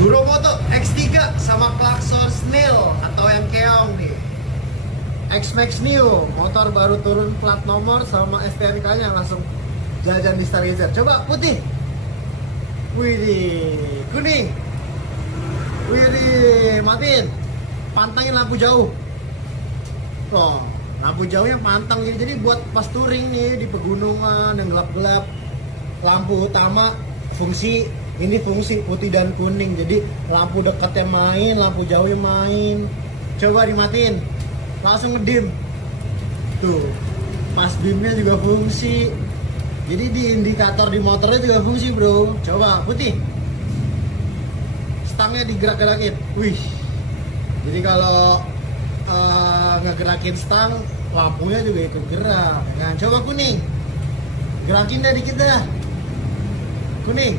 Duromoto X3 sama klakson snail atau yang keong nih. X-Max Neo, motor baru turun plat nomor sama STNK-nya, langsung jajan di Stargazer. Coba putih. Wih, kuning. Wih, matiin. Pantangin lampu jauh. Tuh, lampu jauhnya pantang jadi buat pas touring nih di pegunungan yang gelap-gelap. Lampu utama fungsi putih dan kuning. Jadi lampu dekatnya main, lampu jauhnya main. Coba dimatiin. Langsung ngedim. Tuh, pas beamnya juga fungsi. Jadi di indikator di motornya juga fungsi, bro. Coba putih. Stangnya digerak-gerakin. Wih. Jadi kalau ngegerakin stang, lampunya juga ikut gerak. Nah, coba kuning. Gerakin deh dikit dah. Kuning.